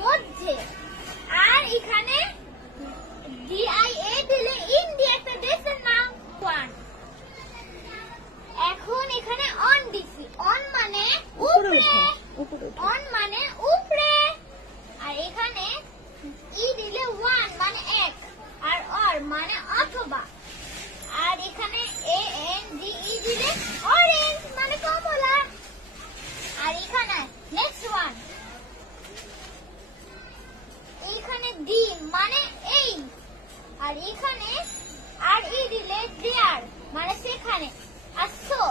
মধ্যে। আর এখানে DIA দিলে ইন্ডিয়া একটা দেশের নাম। ওয়ান। এখন এখানে অন দিছি, অন মানে উপরে, অন মানে উপরে। আর এখানে ই দিলে ওয়ান মানে এক, আর অর মানে অথবা। আর এখানে ANGE দিলে অরেঞ্জ মানে কমলা। আর এখানে নেক্সট ওয়ান, এখানে ডি মানে এই। আর এখানে আর ই দিলে দেয়ার মানে সেখানে। আর সো